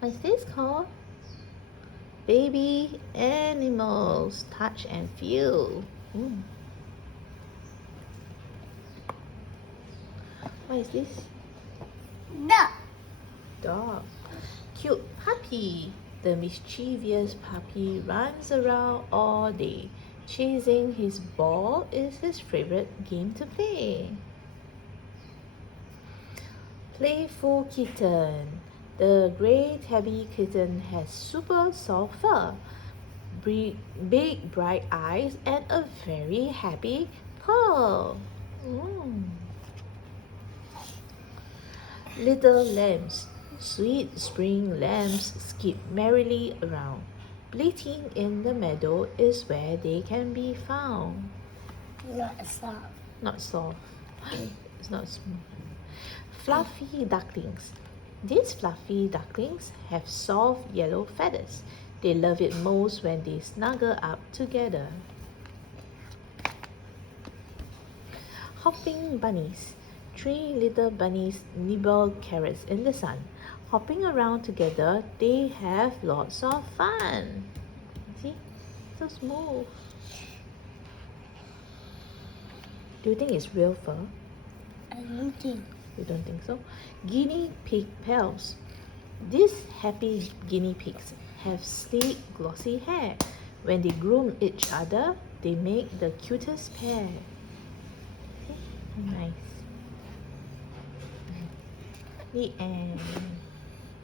What's this called? Baby animals. Touch and feel. What is this? Dog. Cute puppy. The mischievous puppy runs around all day. Chasing his ball is his favorite game to play. Playful kitten. The grey tabby kitten has super soft fur, big bright eyes, and a very happy purr. Little lambs. Sweet spring lambs skip merrily around. Bleating in the meadow is where they can be found. Not soft. It's not smooth. Fluffy ducklings. These fluffy ducklings have soft yellow feathers. They love it most when they snuggle up together. Hopping bunnies. 3 little bunnies nibble carrots in the sun. Hopping around together, they have lots of fun. See? So smooth. Do you think it's real fur? I don't think. You don't think so? Guinea pig pals. These happy guinea pigs have sleek, glossy hair. When they groom each other, they make the cutest pair. See? Nice. The end.